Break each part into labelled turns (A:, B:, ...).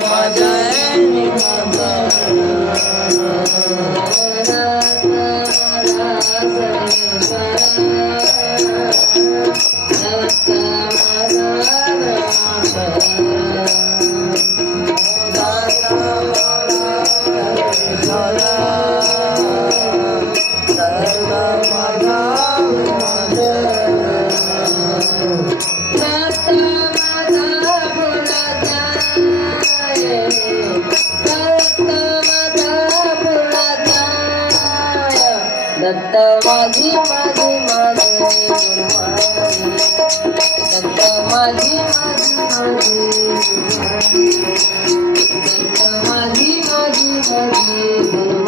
A: Thank you. Datta माझी माझी माझी दत्त माझी माझी माझी दत्त माझी माझी माझी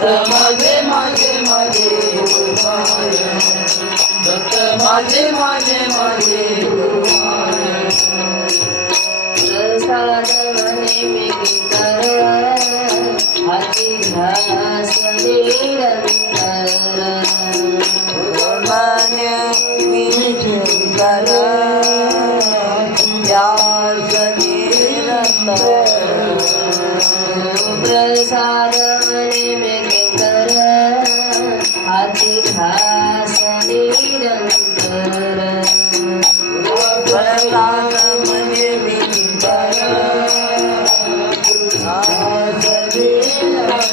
A: दत्त माझे माझे माझे दत्त माझे माझे माझे प्रसादवने मी कर हाती घास मान्य मी कर व्यास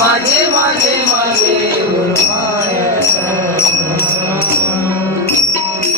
A: মাঝে মাঝে মাঝে